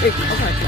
哎，我好像。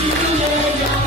yeah